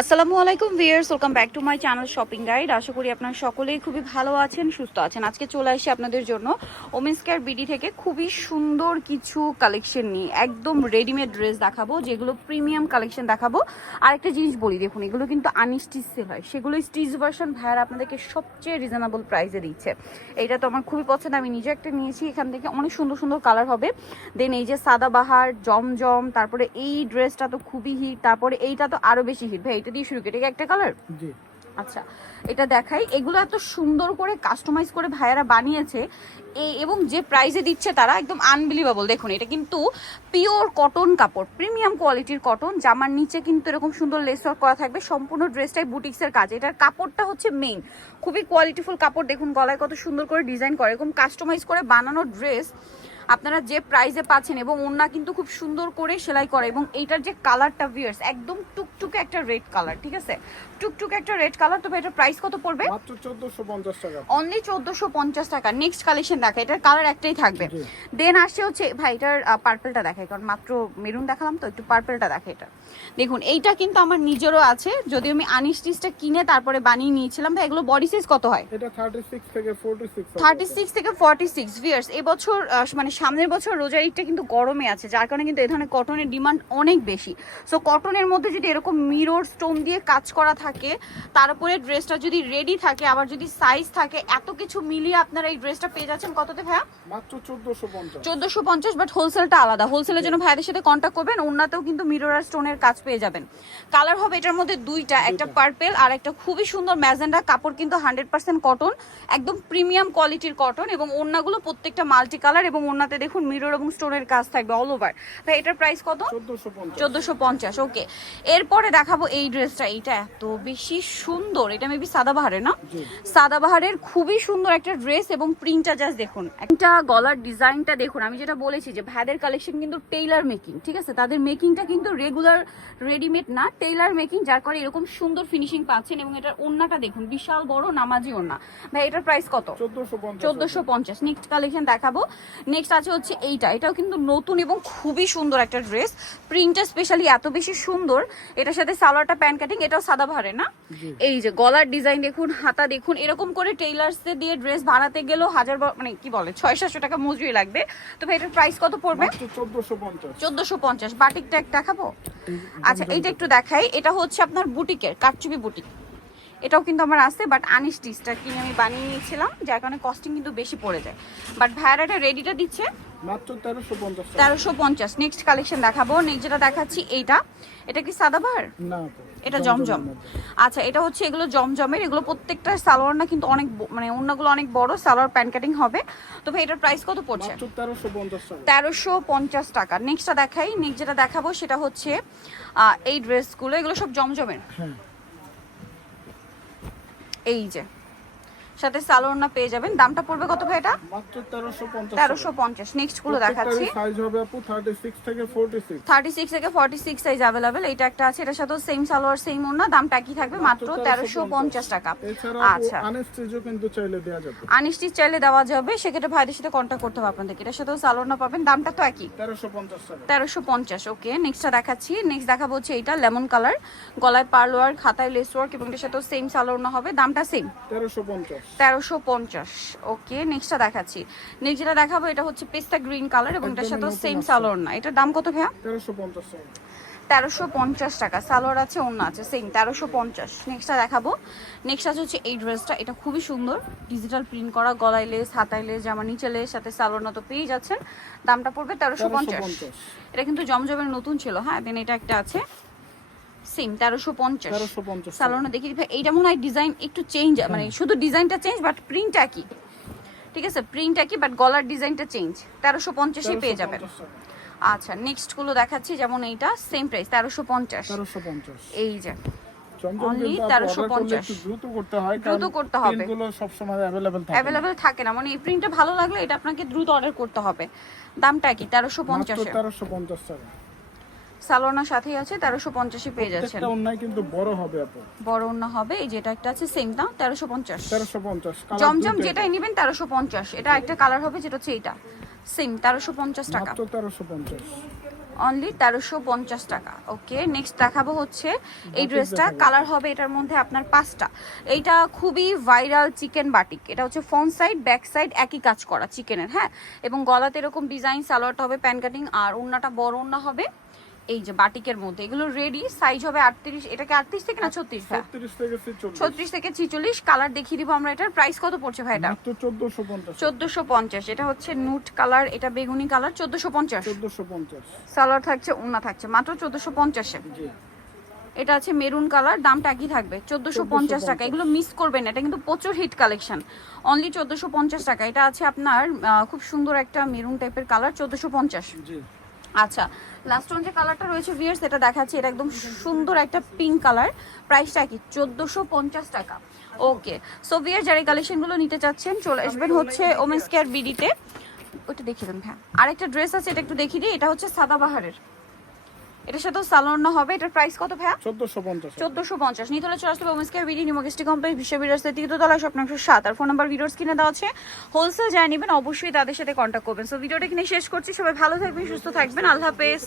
আসসালামু আলাইকুম viewers welcome back to my channel shopping guide. আশা করি আপনারা সকলেই খুবই ভালো আছেন, সুস্থ আছেন। আজকে চলে আসি আপনাদের জন্য ওমেন্স কেয়ার বিডি থেকে খুবই সুন্দর কিছু কালেকশন নিয়ে, একদম রেডিমেড ড্রেস দেখাবো, যেগুলো প্রিমিয়াম কালেকশন দেখাবো। আর একটা জিনিস বলি, দেখুন, এগুলো কিন্তু আনস্টিচ সেল হয়। সেগুলো স্টিচ ভার্সন ভাইয়ার আপনাদেরকে সবচেয়ে রিজনেবল প্রাইসে দিচ্ছে। এটা তো আমার খুবই পছন্দ, আমি নিজে একটা নিয়েছি, এখান থেকে অনেক সুন্দর সুন্দর কালার হবে। দেন এই যে সাদা সাদাবাহার জমজম, তারপরে এই ড্রেসটা তো খুবই হিট, তারপরে এইটা তো আরও বেশি হিট। ভাই এটা দিয়ে শুরু করি। এটা একটা কালার জি। আচ্ছা এটা দেখাই। এগুলো এত সুন্দর করে কাস্টমাইজ করে ভাইয়ারা বানিয়েছে। এবং যে প্রাইসে দিচ্ছে তারা একদম আনবিলিভেবল দেখুন এটা কিন্তু পিওর কটন কাপড় প্রিমিয়াম কোয়ালিটির কটন জামার নিচে কিন্তু এরকম সুন্দর লেস ওয়ার্ক করা থাকবে। সম্পূর্ণ ড্রেসটাই বুটিক্সের কাজ। এটার কাপড়টা হচ্ছে মেইন খুবই কোয়ালিটিফুল কাপড়। দেখুন গলায় কত সুন্দর করে ডিজাইন করে। এরকম কাস্টমাইজ করে বানানো ড্রেস আপনারা যে প্রাইসে পাচ্ছেন এবং ওন্না কিন্তু খুব সুন্দর করে সেলাই করে এবং এইটার যে কালারটা ভিয়ার্স একদম টুকটুকে একটা রেড কালার ঠিক আছে? টুকটুকে একটা রেড কালার তবে এটার প্রাইস কত পড়বে? মাত্র চোদ্দশো পঞ্চাশ টাকা। অনলি চোদ্দশো পঞ্চাশ টাকা। নেক্সট কালেকশন দেখা এটার কালার একটাই থাকবে। দেন আসছে হচ্ছে ভাই এটার পার্পেলটা দেখাই কারণ মাত্র মেরুন দেখালাম তো একটু পার্পেলটা দেখে এটা। দেখুন এইটা কিন্তু আমার নিজেরও আছে। যদি আমি আনিস্টিসটা কিনে তারপরে বানিয়ে নিয়েছিলাম ভাই এগুলো বডি সাইজ কত হয়? এটা থার্টি সিক্স থেকে ফোরটি সিক্স থার্টি সিক্স থেকে ফর্টি সিক্স ভিয়ার্স এবছর মানে সামনের বছর রোজার ঈদটা কিন্তু গরমে আছে যার কারণে কিন্তু এই ধরনের কটনের ডিমান্ড অনেক বেশি। সো কটনের মধ্যে যদি এরকম মিরর স্টোন দিয়ে কাজ করা থাকে তার উপরে ড্রেসটা যদি রেডি থাকে আবার যদি সাইজ থাকে এত কিছু মিলিয়ে আপনারা এই ড্রেসটা পেয়ে যাচ্ছেন কততে ভাইয়া? মাত্র চোদ্দশো পঞ্চাশ। বাট হোলসেলটা আলাদা। হোলসেলের জন্য ভাইদের সাথে কন্ট্যাক্ট করবেন ওনাতেও কিন্তু মিরর আর স্টোনের কাজ পেয়ে যাবেন। কালার হবে এটার মধ্যে দুইটা একটা পার্পেল আর একটা খুবই সুন্দর ম্যাজেন্ডা কাপড় কিন্তু হান্ড্রেড পার্সেন্ট কটন একদম প্রিমিয়াম কোয়ালিটির কটন এবং ওড়নাগুলো প্রত্যেকটা মাল্টি কালার এবং ওড়নাতে দেখুন মিরর এবং স্টোনের কাজ থাকবে অল ওভার ভাই এটার প্রাইস কত? চোদ্দশো পঞ্চাশ। ওকে এরপরে দেখাবো এই ড্রেসটা এইটা এত বেশি সুন্দর। এটা মেবি সাদাবাহারের না? সাদাবাহারের খুবই সুন্দর একটা ড্রেস এবং প্রিন্টটা জাস্ট দেখুন। একটা গলার ডিজাইনটা দেখুন আমি যেটা বলেছি যে ভাইদের কালেকশন কিন্তু টেইলার মেকিং ঠিক আছে? তাদের মেকিংটা কিন্তু রেগুলার রেডিমেড না টেইলার মেকিং যার কারণে এরকম সুন্দর ফিনিশিং পাচ্ছেন এবং এটার ওন্নাটা দেখুন বিশাল বড় নামাজি ওন্না ভাই এটার প্রাইস কত? চোদ্দশো পঞ্চাশ নেক্সট কালেকশন দেখাবো। নেক্সট আছে হচ্ছে এইটা। এটাও কিন্তু নতুন এবং খুবই সুন্দর একটা ড্রেস। প্রিন্টটা স্পেশালি এত বেশি সুন্দর। এটার সাথে সালোয়ারটা প্যান্ট কাটিং এটাও সাদা ভারে না? এই যে গলার ডিজাইন দেখুন হাতা দেখুন এরকম করে টেইলার্সে দিয়ে ড্রেস বানাতে গেলেও হাজার মানে কি বলে ছয় সাতশো টাকা মজুরি লাগবে। তো ভাই এটার প্রাইস কত পড়বে? চোদ্দশো পঞ্চাশ। চোদ্দশো পঞ্চাশ। বাটিকটা দেখাবো? আচ্ছা এইটা একটু দেখাই। এটা হচ্ছে আপনার বুটিকের কাটচুপি বুটিক এটাও কিন্তু আমার আছে বাট আনস্টিচটা কিনে আমি বানিয়ে নিয়েছিলাম যার কারণে কস্টিং কিন্তু বেশি পড়ে যায়। বাট ভাইয়ার এটা রেডিটা দিচ্ছে? মাত্র তেরোশো পঞ্চাশ তেরোশো পঞ্চাশ। নেক্সট কালেকশন দেখাবো। নেক্সট যেটা দেখাচ্ছি এইটা। এটা কি সাদাবার না এটা জমজম। আচ্ছা এটা হচ্ছে এগুলো জমজমের। এগুলো প্রত্যেকটা সালোয়ার না কিন্তু অনেক মানে অন্যগুলো অনেক বড় সালোয়ার প্যান্ট কাটিং হবে। তো ভাই এটার প্রাইস কত পড়ছে? তেরোশো পঞ্চাশ টাকা। নেক্সটটা দেখাই। নেক্সট যেটা দেখাবো সেটা হচ্ছে এই ড্রেসগুলো এগুলো সব জমজমের? হ্যাঁ। এই যে। সাথে সালোয়ার পেয়ে যাবেন। দামটা পড়বে কত ভাই এটা? মাত্র তেরোশো পঞ্চাশ তেরোশো পঞ্চাশ। নেক্সটগুলো দেখাচ্ছি। সাইজ হবে আপু থার্টি সিক্স থেকে ফোরটি সিক্স থার্টি সিক্স থেকে ফর্টি সিক্স সাইজ অ্যাভেলেবেল এটা একটা আছে এটার সাথেও সেম সালোয়ার সেম ওনা দামটা কি থাকবে মাত্র তেরোশো পঞ্চাশ টাকা। এছাড়া আচ্ছা। আনস্টিচও কিন্তু চাইলে দেওয়া যাবে। আনিস্টিচ চাইলে দেওয়া যাবে। সেক্ষেত্রে ভাইদের সাথে কন্ট্যাক্ট করতে হবে আপনাদেরকে। এটার সাথেও সালোয়ার পাবেন। দামটা তো একই। তেরোশো পঞ্চাশ টাকা। ওকে নেক্সটটা দেখাচ্ছি। নেক্সট দেখাবো হচ্ছে এইটা লেমন কালার গলায় পার্ল ওয়ার্ক খাতায় লেস ওয়ার্ক এবং এটার সাথেও সেম সালোয়ার না হবে। দামটা সেম তেরোশো পঞ্চাশ। তেরোশো পঞ্চাশ। ওকে নেক্সটটা দেখাচ্ছি। নেক্সট যেটা দেখাবো এটা হচ্ছে পেস্তা গ্রিন কালার এবং এটার নতুন সেম সালোয়ার না। এটার দাম কত ভাইয়া? তেরোশো পঞ্চাশ টাকা তেরোশো পঞ্চাশ টাকা। সালোয়ার আছে অন্য আছে সেম তেরোশো পঞ্চাশ। নেক্সটটা দেখাবো। নেক্সট আছে হচ্ছে এই ড্রেসটা এটা খুবই সুন্দর। ডিজিটাল প্রিন্ট করা গলায় লেস হাতায় লেস জামা নিচে লেস সাথে সালোয়ার না তো পেয়ে যাচ্ছেন। দামটা পড়বে তেরোশো পঞ্চাশ। এটা কিন্তু জমজমের নতুন ছিল হ্যাঁ? দেন এটা একটা আছে। সেম তেরোশো পঞ্চাশ। সালোয়ারটা দেখি ভাই এইটা মনে হয় ডিজাইন একটু চেঞ্জ মানে শুধু ডিজাইনটা চেঞ্জ বাট প্রিন্ট একই। ঠিক আছে? প্রিন্ট একই বাট গলার ডিজাইনটা চেঞ্জ তেরোশো পঞ্চাশে পেয়ে যাবেন। আচ্ছা নেক্সটগুলো দেখাচ্ছি যেমন এইটা সেম প্রাইস তেরোশো পঞ্চাশ। এই যে। চমচম Only কিন্তু আপু 1350 order করলে একটু দ্রুত করতে হবে। সবসময় অ্যাভেলেবেল থাকে না। মানে এই প্রিন্টটা ভালো লাগলে এটা আপনাকে দ্রুত অর্ডার করতে হবে। দামটা কি তেরোশো পঞ্চাশে। তেরোশো পঞ্চাশ টাকা। সালোনার সাথেই আছে তেরোশো পঞ্চাশে পেয়ে যাচ্ছেন। অন্যায় কিন্তু বড় হবে আপু বড় অন্য হবে এই যেটা একটা আছে সেম দাম তেরোশো পঞ্চাশ। তেরোশো পঞ্চাশ জমজম যেটাই নেবেন তেরোশো পঞ্চাশ। এটা একটা কালার হবে যেটা হচ্ছে এইটা। সেম তেরোশো পঞ্চাশ টাকা। তেরোশো পঞ্চাশ। অনলি তেরোশো পঞ্চাশ টাকা। ওকে নেক্সট দেখাবো হচ্ছে এই ড্রেসটা কালার হবে এটার মধ্যে আপনার পাঁচটা। এইটা খুবই ভাইরাল চিকেন বাটিক এটা হচ্ছে ফ্রন্ট সাইড ব্যাক সাইড একই কাজ করা চিকেনের হ্যাঁ? এবং গলাতে এরকম ডিজাইন সালোয়ারটা হবে প্যান কাটিং আর ওড়নাটা বড় ওড়না হবে। এই যে বাটিকের মধ্যে এগুলো রেডি সাইজ হবে আটত্রিশ এটাকে আটত্রিশ থেকে না ছত্রিশ ছত্রিশ থেকে ছেচল্লিশ। কালার দেখিয়ে দিব আমরা এটার। প্রাইস কত পড়ছে ভাই এটা? চোদ্দশো পঞ্চাশ। এটা হচ্ছে নুট কালার এটা বেগুনি কালার চোদ্দোশো পঞ্চাশ। চোদ্দশো পঞ্চাশ। সালোয়ার থাকছে ওড়না থাকছে মাত্র চোদ্দোশো পঞ্চাশে। এটা আছে মেরুন কালার দামটা একই থাকবে চোদ্দোশো পঞ্চাশ টাকা। এগুলো মিস করবেন না, এটা কিন্তু প্রচুর হিট কালেকশন অনলি চোদ্দোশো পঞ্চাশ টাকা এটা আছে আপনার খুব সুন্দর একটা মেরুন টাইপের কালার চোদ্দোশো পঞ্চাশ। আচ্ছা লাস্ট ওয়ান যে কালারটা রয়েছে ভিয়ার্স এটা দেখাচ্ছি, এটা একদম সুন্দর একটা পিঙ্ক কালার প্রাইসটা কি? চোদ্দোশো পঞ্চাশ টাকা। ওকে সো ভিয়ার যারা কালেকশনগুলো নিতে চাচ্ছেন, চলে আসবেন হচ্ছে ওমেন্স কেয়ার বিডিতে ওটা দেখিয়ে দেন হ্যাঁ। আরেকটা ড্রেস আছে, এটা একটু দেখিয়ে দিই, এটা হচ্ছে সাদাবাহারের। এটার সাথে সালোয়ার হবে। এটার প্রাইস কত ভাইয়া? চোদ্দশো পঞ্চাশ চোদ্দশো পঞ্চাশ। নিতলে চলে আসলে ওমেন্স কেয়ার বিডি নিমগেস্টি কমপ্লেক্স বিশ্ববিদ্যালয় তৃতীয়তলা স্বপ্ন একশো সাত। আর ফোন নাম্বার ভিডিওস কিনে দেওয়া আছে। হোলসেল নেবেন অবশ্যই তাদের সাথে কন্ট্যাক্ট করবেন। সো ভিডিওটা কিনে শেষ করছি। সবাই ভালো থাকবেন সুস্থ থাকবেন। আল্লাহ হাফেজ।